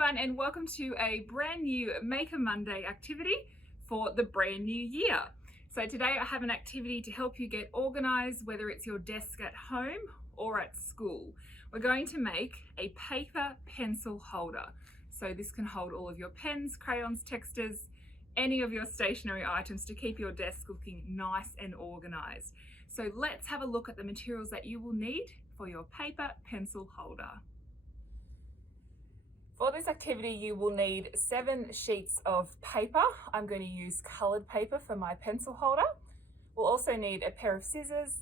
everyone, and welcome to a brand new Maker Monday activity for the brand new year. So today I have an activity to help you get organized, whether it's your desk at home or at school. We're going to make a paper pencil holder. So this can hold all of your pens, crayons, textures, any of your stationery items to keep your desk looking nice and organized. So let's have a look at the materials that you will need for your paper pencil holder. For this activity, you will need 7 sheets of paper. I'm going to use coloured paper for my pencil holder. We'll also need a pair of scissors,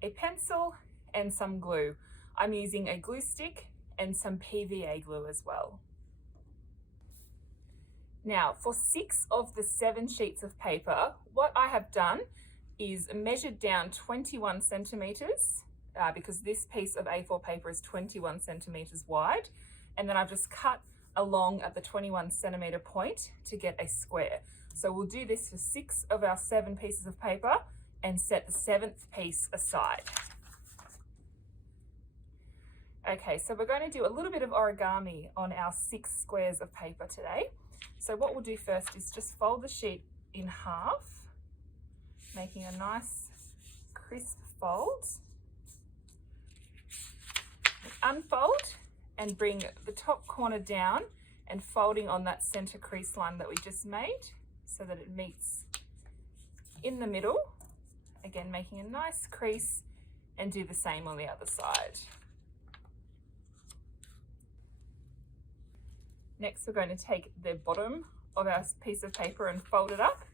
a pencil, and some glue. I'm using a glue stick and some PVA glue as well. Now, for 6 of the 7 sheets of paper, what I have done is measured down 21 centimetres because this piece of A4 paper is 21 centimetres wide. And then I've just cut along at the 21 centimetre point to get a square. So we'll do this for 6 of our 7 pieces of paper and set the 7th piece aside. Okay, so we're going to do a little bit of origami on our 6 squares of paper today. So what we'll do first is just fold the sheet in half, making a nice crisp fold. Unfold and bring the top corner down and folding on that center crease line that we just made so that it meets in the middle. Again, making a nice crease, and do the same on the other side. Next, we're going to take the bottom of our piece of paper and fold it up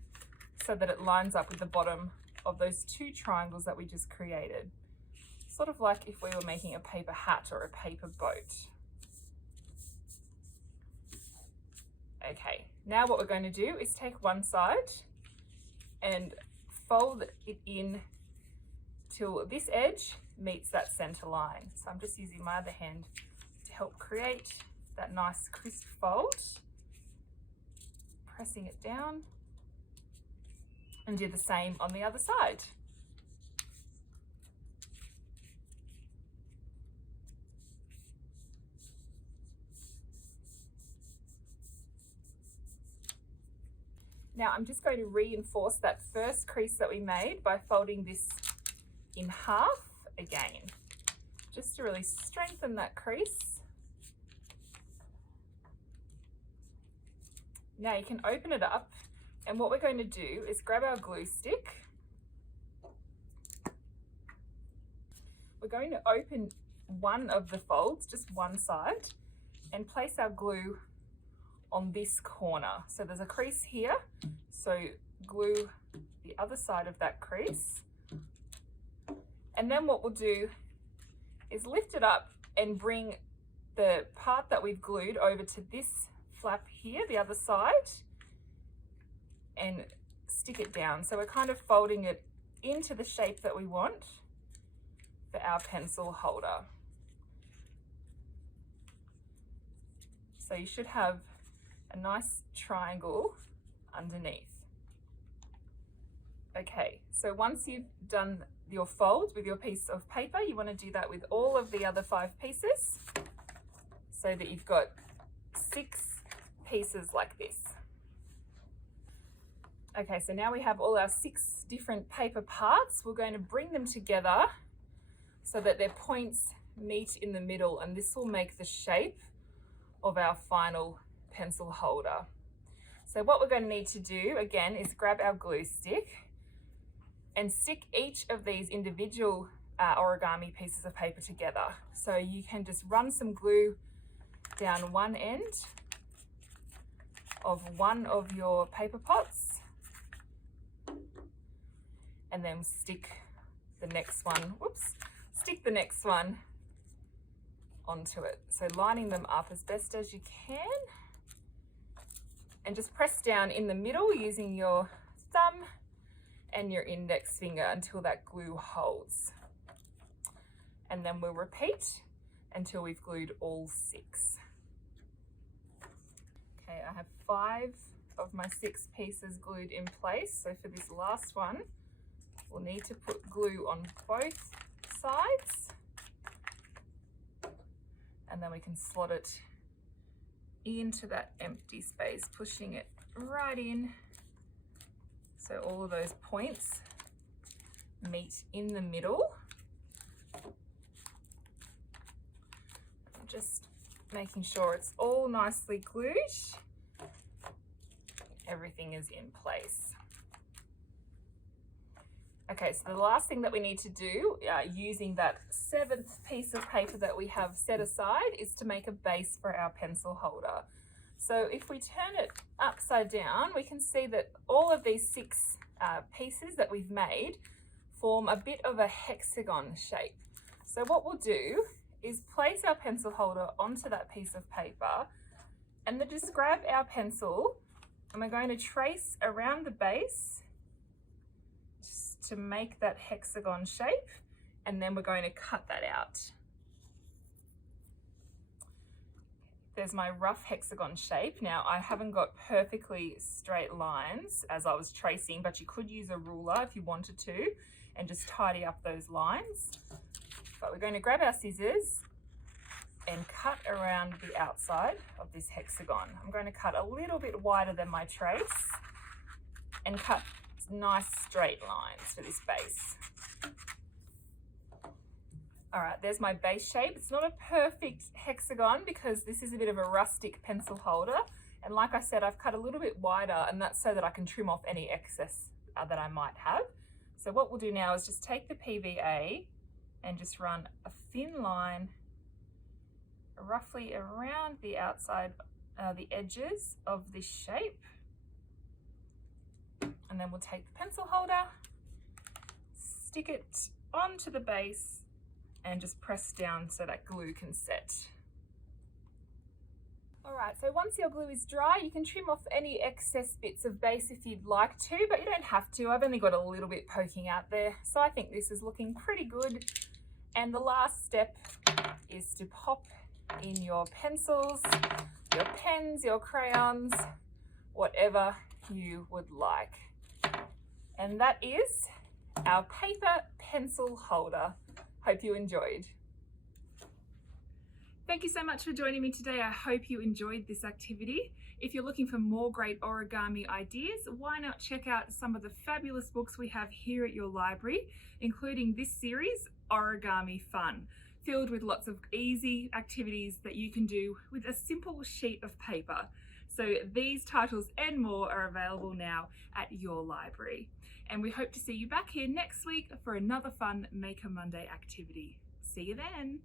so that it lines up with the bottom of those 2 triangles that we just created. Sort of like if we were making a paper hat or a paper boat. Okay, now what we're going to do is take one side and fold it in till this edge meets that center line. So I'm just using my other hand to help create that nice crisp fold, pressing it down, and do the same on the other side. Now I'm just going to reinforce that first crease that we made by folding this in half again, just to really strengthen that crease. Now you can open it up, and what we're going to do is grab our glue stick. We're going to open one of the folds, just one side, and place our glue on this corner. So there's a crease here, so glue the other side of that crease. And then what we'll do is lift it up and bring the part that we've glued over to this flap here, the other side, and stick it down. So we're kind of folding it into the shape that we want for our pencil holder. So you should have a nice triangle underneath. Okay, so once you've done your fold with your piece of paper, you want to do that with all of the other 5 pieces so that you've got 6 pieces like this. Okay, so now we have all our 6 different paper parts. We're going to bring them together so that their points meet in the middle, and this will make the shape of our final pencil holder. So what we're going to need to do again is grab our glue stick and stick each of these individual origami pieces of paper together. So you can just run some glue down one end of one of your paper pots, and then stick the next one, stick the next one onto it. So lining them up as best as you can, and just press down in the middle using your thumb and your index finger until that glue holds. And then we'll repeat until we've glued all 6. Okay, I have 5 of my 6 pieces glued in place. So for this last one, we'll need to put glue on both sides, and then we can slot it into that empty space, pushing it right in. So all of those points meet in the middle. Just making sure it's all nicely glued. Everything is in place. Okay, so the last thing that we need to do using that 7th piece of paper that we have set aside is to make a base for our pencil holder. So if we turn it upside down, we can see that all of these 6 pieces that we've made form a bit of a hexagon shape. So what we'll do is place our pencil holder onto that piece of paper, and then just grab our pencil and we're going to trace around the base just to make that hexagon shape, and then we're going to cut that out. There's my rough hexagon shape. Now I haven't got perfectly straight lines as I was tracing, but you could use a ruler if you wanted to and just tidy up those lines. But we're going to grab our scissors and cut around the outside of this hexagon. I'm going to cut a little bit wider than my trace and cut nice straight lines for this base. All right, there's my base shape. It's not a perfect hexagon because this is a bit of a rustic pencil holder. And like I said, I've cut a little bit wider, and that's so that I can trim off any excess that I might have. So what we'll do now is just take the PVA and just run a thin line roughly around the outside, the edges of this shape. And then we'll take the pencil holder, stick it onto the base, and just press down so that glue can set. All right, so once your glue is dry, you can trim off any excess bits of base if you'd like to, but you don't have to. I've only got a little bit poking out there, so I think this is looking pretty good. And the last step is to pop in your pencils, your pens, your crayons, whatever you would like. And that is our paper pencil holder. Hope you enjoyed. Thank you so much for joining me today. I hope you enjoyed this activity. If you're looking for more great origami ideas, why not check out some of the fabulous books we have here at your library, including this series, Origami Fun, filled with lots of easy activities that you can do with a simple sheet of paper. So these titles and more are available now at your library. And we hope to see you back here next week for another fun Maker Monday activity. See you then.